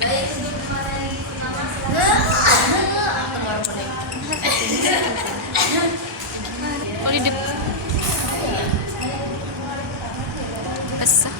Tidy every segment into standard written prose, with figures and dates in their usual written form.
Oh, di besar.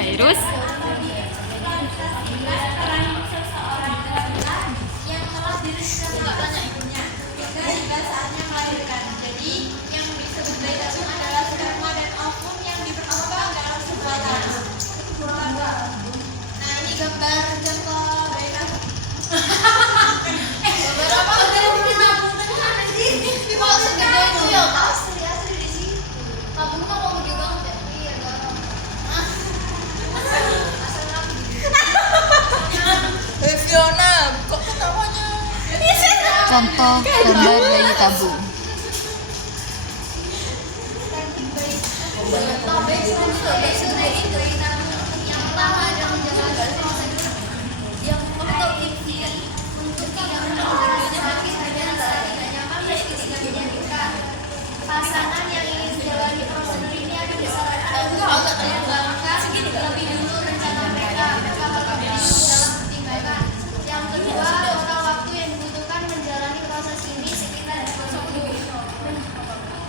Virus contoh gambar bayi tabung. Pasangan yang ingin menjalani prosedur ini akan disarankan lebih dulu rencana mereka bakal dalam pertimbangan. Yang kedua, total waktu yang dibutuhkan menjalani proses ini sekitar 20 menit.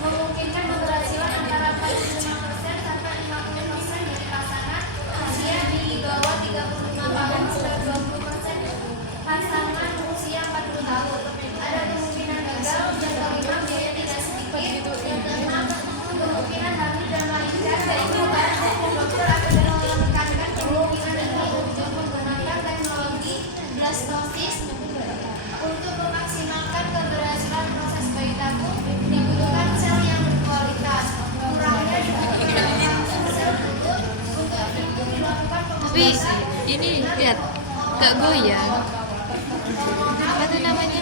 Memungkinkan keberhasilan antara 45% sampai 50% dari pasangan usia di bawah 35 tahun dan 20% pasangan usia 40 tahun. Ada kemungkinan gagal, yang kelima biaya tidak sedikit, yang keenam kemungkinan hamil dan melahirkan. Dari dokter akan menekankan kemungkinan ini untuk menggunakan teknologi blastosis. Untuk memaksimalkan keberhasilan proses bayi tabung dibutuhkan sel yang berkualitas. Kurangnya dibutuhkan sel untuk itu dilakukan Tapi ini lihat gak goyang. Apa tuh namanya?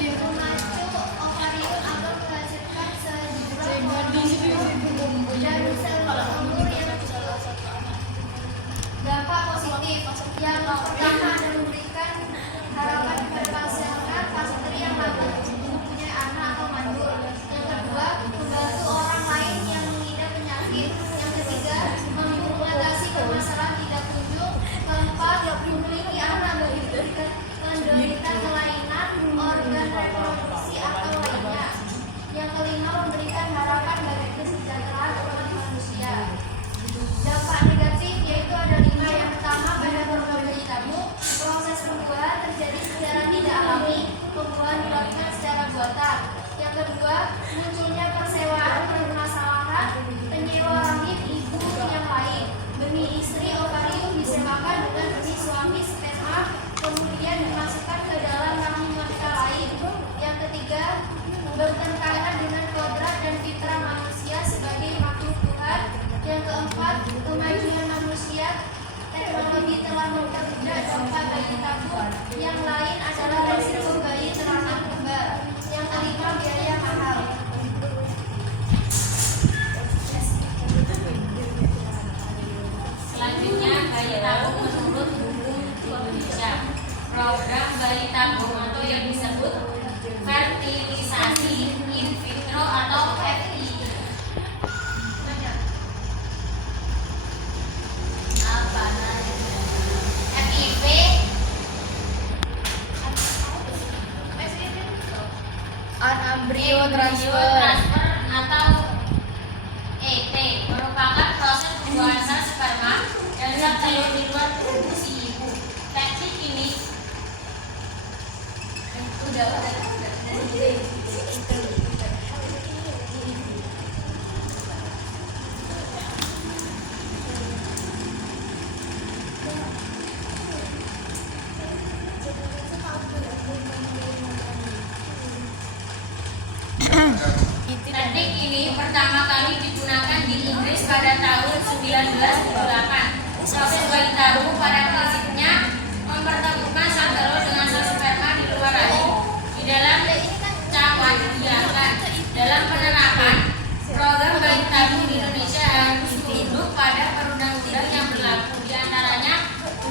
Dampak positif yang pertama adalah memberikan harapan kepada pasangan pastri yang baru mempunyai anak atau mandul. Yang kedua, membantu orang lain yang mengidap penyakit. Yang ketiga, mengatasi permasalahan tidak kunjung. Keempat, memiliki anak bagi menderita kelainan organ reproduksi atau lainnya. Yang kelima, memberikan harapan bagi kesejahteraan umat manusia. Dampak negatif yaitu ada 5. Yang pertama, pada program bayi tabung, proses pembuahan terjadi secara tidak alami, pembuahan dilakukan secara buatan. Yang kedua, munculnya persewaan permasalahan, penyewa rahim ibu yang lain. Benih istri ovarium disewakan dengan benih suami sperma, kemudian dimasukkan ke dalam rahim wanita lain. Yang ketiga, bertentangan dengan kodrat dan fitrah manusia sebagai makhluk Tuhan. Yang keempat, kemajuan manusia, teknologi telah mempermudah dampak bayi tabung. Yang lain adalah resiko bayi teranak kembar. Yang kelima, biaya mahal. Selanjutnya bayi tabung menurut hukum Indonesia. Program bayi tabung atau yang disebut fertilisasi in vitro atau FI. Apa namanya? FIV Embryo transfer atau ET merupakan proses pembuahan sel sperma dan sel telur di luar tubuh si ibu. Teknik ini teknik ini pertama kali digunakan di Inggris pada tahun 1908. Proses bayi tabung pada prinsipnya mempertemukan sel telur dengan sel sperma di luar rahim di dalam cawan didiamkan. Dalam penerapan program bayi tabung di Indonesia harus tunduk pada perundang-undang yang berlaku, di antaranya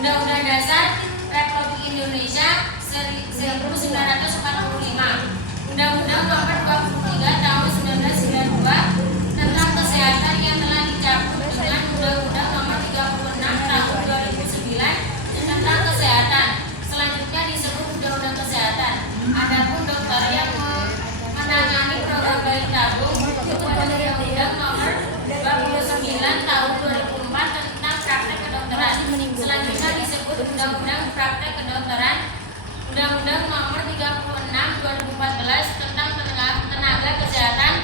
Undang-Undang Dasar Republik Indonesia 1945, Undang-Undang Nomor 23 Tahun 1992 tentang kesehatan yang telah dicabut dengan Undang-Undang Nomor 36 Tahun 2009 tentang kesehatan. Selanjutnya disebut Undang-Undang Kesehatan. Adapun dokter yang menangani program bayi tabung itu Undang-Undang Nomor 29 Tahun 2004 tentang praktek kedokteran. Selanjutnya disebut Undang-Undang Praktek Kedokteran. Undang-Undang Nomor 36 2014 tentang tenaga kesehatan.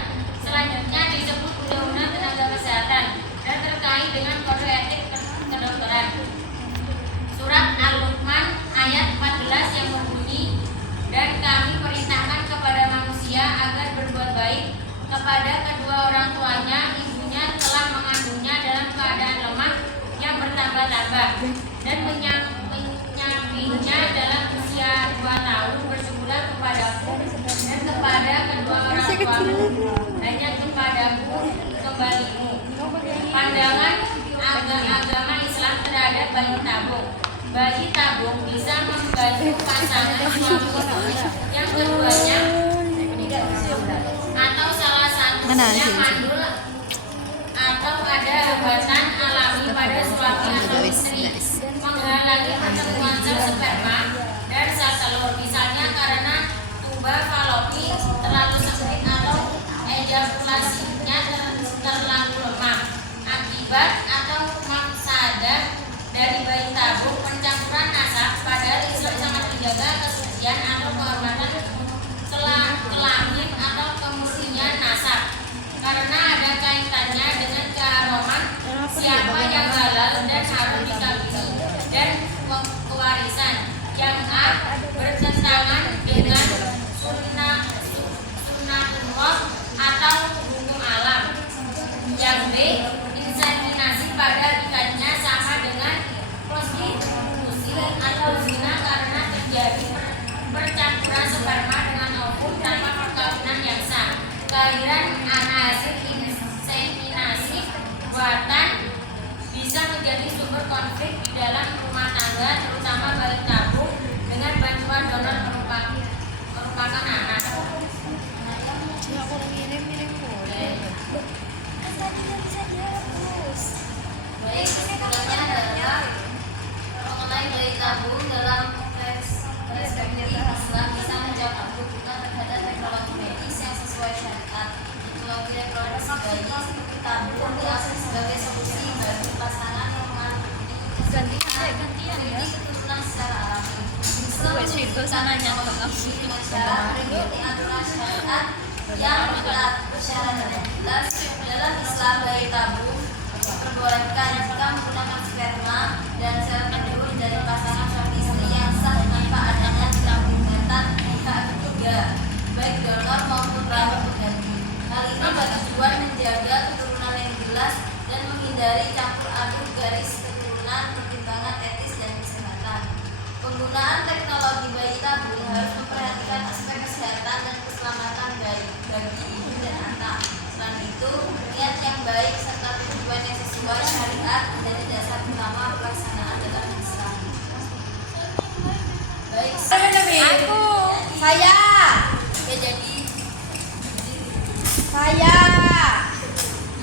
Selanjutnya disebut Undang-Undang Tenaga Kesehatan dan terkait dengan kode etik kedokteran. Surat Al-Luqman ayat 14 yang berbunyi, dan kami perintahkan kepada manusia agar berbuat baik kepada kedua orang tuanya. Ibunya telah mengandungnya dalam keadaan lemah yang bertambah-tambah dan menyapihnya dalam usia 2 tahun, bersyukurlah kepadaku dan kepada kedua orang tuamu, hanya kepadaku kembalimu. Pandangan agama Islam terhadap bayi tabung. Bayi tabung bisa membantu pasangan suami istri yang keduanya atau salah satunya mandul atau ada hambatan alami pada suami atau istri menghalangi pertemuan sel sperma dan sel telur, misalnya karena tuba falopi terlalu sempit atau ejakulasinya terlalu lemah. Akibat atau maksadah dari bayi tabung pencampuran nasab, padahal Islam sangat menjaga kesucian atau kehormatan kelamin atau kemurnian nasab, karena ada kaitannya dengan keharuman siapa yang halal dan harus dikawini dan kewarisan. Yang A, bertentangan dengan sunnatullah atau hukum alam. Yang B, inseminasi pada ikatnya sama dengan prostitusi atau zina karena terjadi percampuran sperma dengan ovum tanpa perkawinan yang sah. Kelahiran anak hasil inseminasi buatan bisa menjadi sumber konflik di dalam rumah tangga, terutama bayi tabung dengan bantuan donor merupakan anak. Baik, kesimpulannya adalah mengenai bayi tabung dalam perspektif Islam bisa menjawab kebutuhan terhadap teknologi medis yang sesuai syariat. Teknologi reproduksi bayi seperti tabung diakses sebagai solusi bagi pasangan yang gantian ya keturunan secara alami. Islam memberikan teknologi dengan cara mengikuti aturan syariat yang bersyarat dan jelas. Dalam Islam, bayi tabung diperbolehkan jika menggunakan sperma dan sel telur dari pasangan suami istri yang sah tanpa adanya keterlibatan pihak ketiga, baik donor maupun perawat pengganti. Hal ini bertujuan menjaga keturunan yang jelas dan menghindari campur aduk garis keturunan, pertimbangan etis dan kesehatan. Penggunaan teknologi bayi tabung harus memperhatikan aspek kesehatan dan keselamatan bayi bagi ibu dan anak. Selain itu, niat yang baik serta tujuan yang sesuai syariat Saya. Ya jadi. Saya.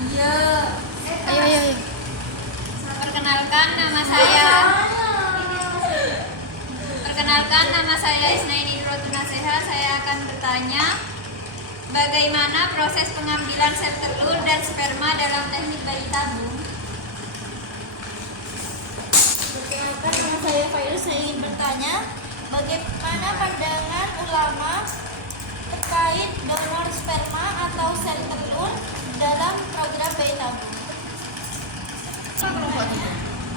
Iya. Ayo, ayo, ayo. Perkenalkan nama saya. Perkenalkan nama saya Isnaini Rotunaseha. Saya akan bertanya bagaimana proses pengambilan sel telur dan sperma dalam teknik bayi tabung. Perkenalkan, nama saya Fairuz. Saya ingin bertanya, bagaimana pandangan ulama terkait donor sperma atau sel telur dalam program bayi tabung?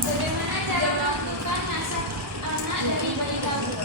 Bagaimana cara menentukan nasab anak dari bayi tabung?